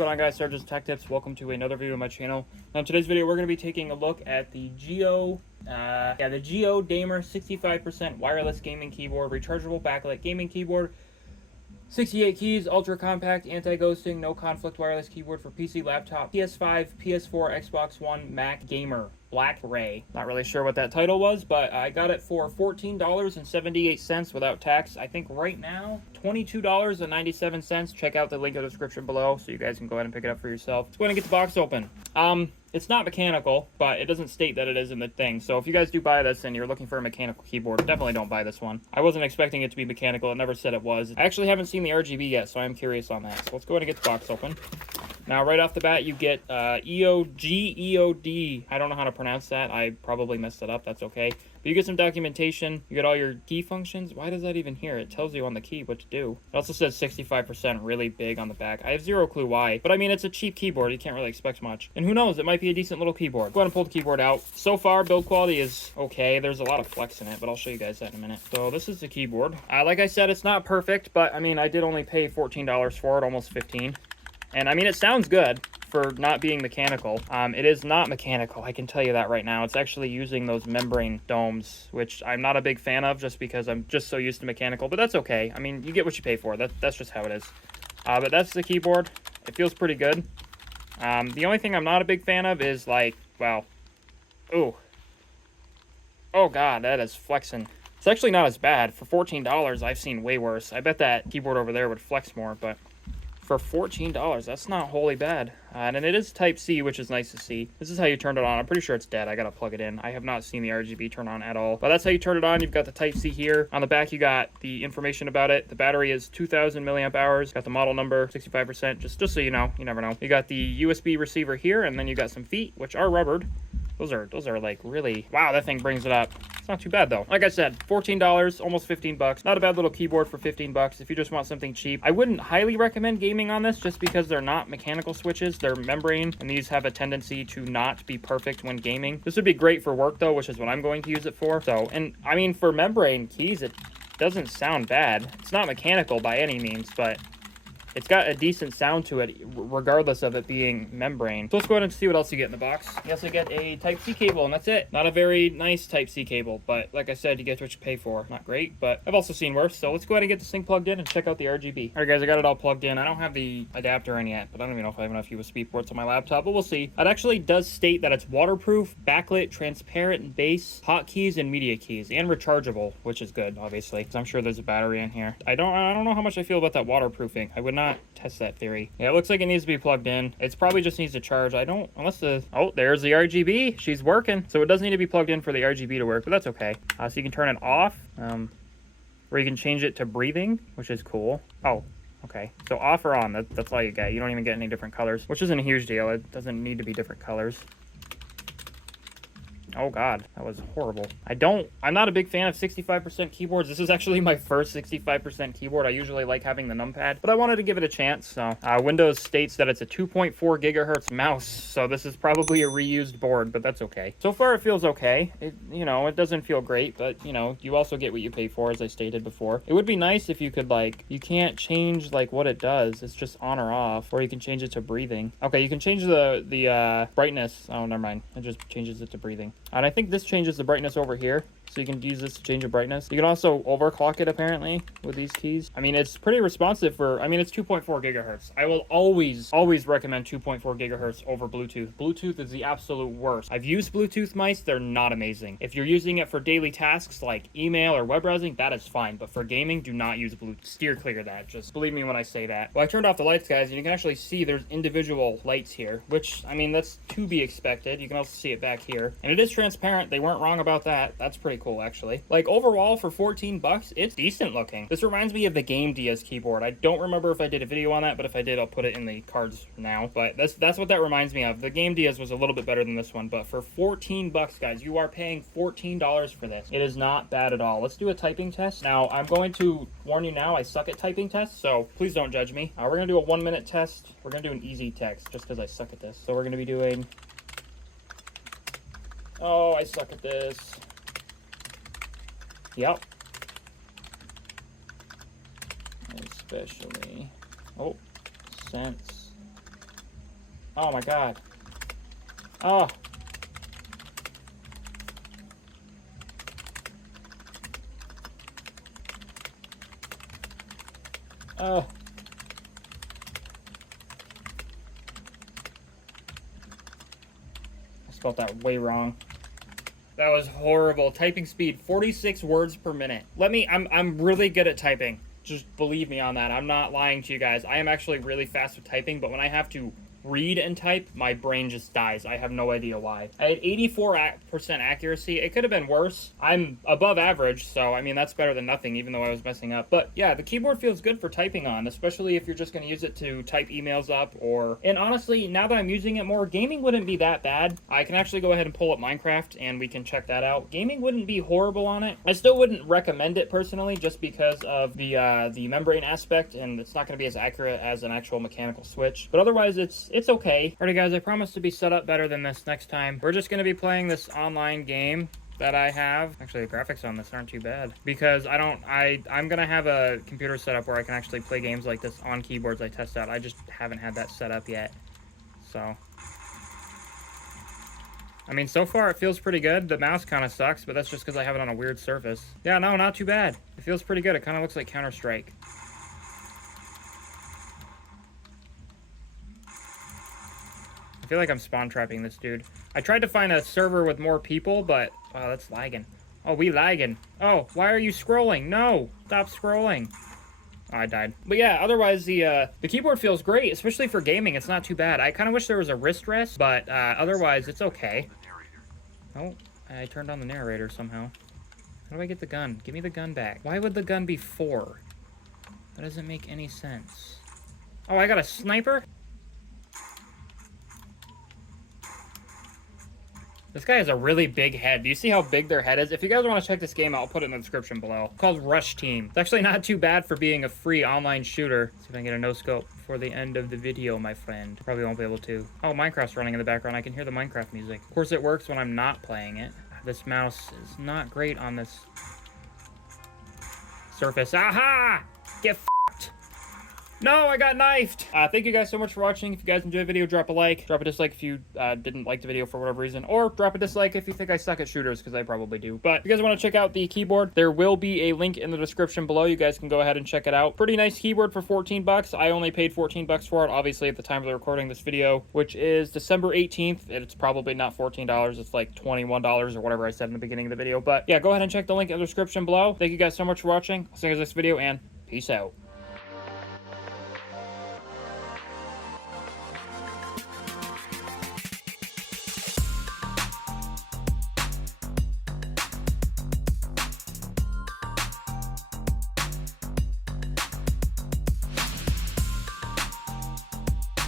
going on, guys? SargeantsTechTips. Welcome to another video on my channel. Now in today's video we're going to be taking a look at the GEODMAER 65% wireless gaming keyboard, rechargeable backlit gaming keyboard, 68 keys, ultra compact, anti-ghosting, no conflict wireless keyboard for PC, laptop, PS5, PS4, Xbox One, Mac, gamer, black ray. Not really sure what that title was, but I got it for $14.78 without tax. I think right now $22.97. Check out the link in the description below so you guys can go ahead and pick it up for yourself. Let's go ahead and get the box open. It's not mechanical, but it doesn't state that it is in the thing. So if you guys do buy this and you're looking for a mechanical keyboard, definitely don't buy this one. I wasn't expecting it to be mechanical. It never said it was. I actually haven't seen the RGB yet, so I'm curious on that. So let's go ahead and get the box open. Now, right off the bat, you get GEOD. I don't know how to pronounce that. I probably messed it up. That's okay. But you get some documentation. You get all your key functions. Why does that even here? It tells you on the key what to do. It also says 65% really big on the back. I have zero clue why. But I mean, it's a cheap keyboard. You can't really expect much. And who knows? It might be a decent little keyboard. Go ahead and pull the keyboard out. So far, build quality is okay. There's a lot of flex in it, but I'll show you guys that in a minute. So this is the keyboard. Like I said, it's not perfect, but I mean, I did only pay $14 for it, almost $15. And I mean, it sounds good for not being mechanical. It is not mechanical, I can tell you that right now. It's actually using those membrane domes, which I'm not a big fan of just because I'm just so used to mechanical, but that's okay. I mean, you get what you pay for. That's just how it is. But that's the keyboard. It feels pretty good. The only thing I'm not a big fan of is like, well, ooh. Oh God, that is flexing. It's actually not as bad. For $14, I've seen way worse. I bet that keyboard over there would flex more, but for $14, that's not wholly bad. And it is Type-C, which is nice to see. This is how you turn it on. I'm pretty sure it's dead. I gotta plug it in. I have not seen the RGB turn on at all. But that's how you turn it on. You've got the Type-C here. On the back, you got the information about it. The battery is 2,000 milliamp hours. Got the model number, 65%. Just so you know. You never know. You got the USB receiver here, and then you got some feet, which are rubbered. Those are like really, wow, that thing brings it up. It's not too bad though. Like I said, $14, almost 15 bucks. Not a bad little keyboard for 15 bucks if you just want something cheap. I wouldn't highly recommend gaming on this just because they're not mechanical switches. They're membrane, and these have a tendency to not be perfect when gaming. This would be great for work though, which is what I'm going to use it for. So, and I mean, for membrane keys, it doesn't sound bad. It's not mechanical by any means, but it's got a decent sound to it, regardless of it being membrane. So let's go ahead and see what else you get in the box. You also get a Type-C cable, and that's it. Not a very nice Type-C cable, but like I said, you get what you pay for. Not great, but I've also seen worse. So let's go ahead and get this thing plugged in and check out the RGB. All right, guys, I got it all plugged in. I don't have the adapter in yet, but I don't even know if I have enough USB ports on my laptop, but we'll see. It actually does state that it's waterproof, backlit, transparent base, hotkeys, and media keys, and rechargeable, which is good, obviously, because I'm sure there's a battery in here. I don't know how much I feel about that waterproofing. I would not test that theory. Yeah, it looks like it needs to be plugged in. It's probably just needs to charge. Oh, there's the RGB. She's working. So it does need to be plugged in for the RGB to work, but that's okay. So you can turn it off, or you can change it to breathing, which is cool. Oh, okay. So off or on, that's all you get. You don't even get any different colors, which isn't a huge deal. It doesn't need to be different colors. Oh God, that was horrible. I'm not a big fan of 65% keyboards. This is actually my first 65% keyboard. I usually like having the numpad, but I wanted to give it a chance. So Windows states that it's a 2.4 gigahertz mouse. So this is probably a reused board, but that's okay. So far it feels okay. It doesn't feel great, but you also get what you pay for, as I stated before. It would be nice if you could you can't change what it does. It's just on or off, or you can change it to breathing. Okay, you can change the brightness. Oh, never mind. It just changes it to breathing. And I think this changes the brightness over here. So you can use this to change the brightness. You can also overclock it, apparently, with these keys. I mean, it's pretty responsive for, it's 2.4 gigahertz. I will always recommend 2.4 gigahertz over Bluetooth. Bluetooth is the absolute worst. I've used Bluetooth mice. They're not amazing. If you're using it for daily tasks like email or web browsing, that is fine. But for gaming, do not use Bluetooth. Steer clear of that. Just believe me when I say that. Well, I turned off the lights, guys, and you can actually see there's individual lights here, which, that's to be expected. You can also see it back here. And it is transparent. They weren't wrong about that. That's pretty cool, actually. Overall, for 14 bucks, it's decent looking. This reminds me of the Game Diaz keyboard. I don't remember if I did a video on that, but if I did, I'll put it in the cards now. But that's what that reminds me of. The Game Diaz was a little bit better than this one, but for 14 bucks, guys, you are paying $14 for this. It is not bad at all. Let's do a typing test. Now, I'm going to warn you now, I suck at typing tests, so please don't judge me. We're going to do a 1-minute test. We're going to do an easy text, just because I suck at this. So we're going to be doing... Oh, I suck at this. Yep. Especially... Oh, sense. Oh my god. Oh. Oh. I spelled that way wrong. That was horrible. Typing speed, 46 words per minute. I'm really good at typing. Just believe me on that. I'm not lying to you guys. I am actually really fast with typing, but when I have to read and type, my brain just dies. I have no idea why. I had 84% accuracy. It could have been worse. I'm above average, so I mean, that's better than nothing, even though I was messing up. But yeah, the keyboard feels good for typing on, especially if you're just going to use it to type emails up or... And honestly, now that I'm using it more, gaming wouldn't be that bad. I can actually go ahead and pull up Minecraft, and we can check that out. Gaming wouldn't be horrible on it. I still wouldn't recommend it personally, just because of the membrane aspect, and it's not going to be as accurate as an actual mechanical switch. But otherwise, it's okay. Alrighty guys, I promise to be set up better than this next time. We're just going to be playing this online game that I have. Actually, the graphics on this aren't too bad, because I'm gonna have a computer set up where I can actually play games like this on keyboards I test out. I just haven't had that set up yet. So I mean, so far it feels pretty good. The mouse kind of sucks, but that's just because I have it on a weird surface. Yeah, no, not too bad. It feels pretty good. It kind of looks like Counter-Strike. I feel like I'm spawn trapping this dude. I tried to find a server with more people, but... Oh, that's lagging. Oh, we lagging. Oh, why are you scrolling? No! Stop scrolling. Oh, I died. But yeah, otherwise, the keyboard feels great, especially for gaming. It's not too bad. I kind of wish there was a wrist rest, but otherwise, it's okay. Oh, I turned on the narrator somehow. How do I get the gun? Give me the gun back. Why would the gun be 4? That doesn't make any sense. Oh, I got a sniper? This guy has a really big head. Do you see how big their head is? If you guys want to check this game out, I'll put it in the description below. It's called Rush Team. It's actually not too bad for being a free online shooter. Let's see if I can get a no-scope before the end of the video, my friend. Probably won't be able to. Oh, Minecraft's running in the background. I can hear the Minecraft music. Of course, it works when I'm not playing it. This mouse is not great on this surface. Aha! Get f***ed. No, I got knifed! Thank you guys so much for watching. If you guys enjoyed the video, drop a like. Drop a dislike if you didn't like the video for whatever reason. Or drop a dislike if you think I suck at shooters, because I probably do. But if you guys want to check out the keyboard, there will be a link in the description below. You guys can go ahead and check it out. Pretty nice keyboard for 14 bucks. I only paid 14 bucks for it, obviously, at the time of the recording this video, which is December 18th. It's probably not $14. It's like $21 or whatever I said in the beginning of the video. But yeah, go ahead and check the link in the description below. Thank you guys so much for watching. I'll see you guys next video, and peace out.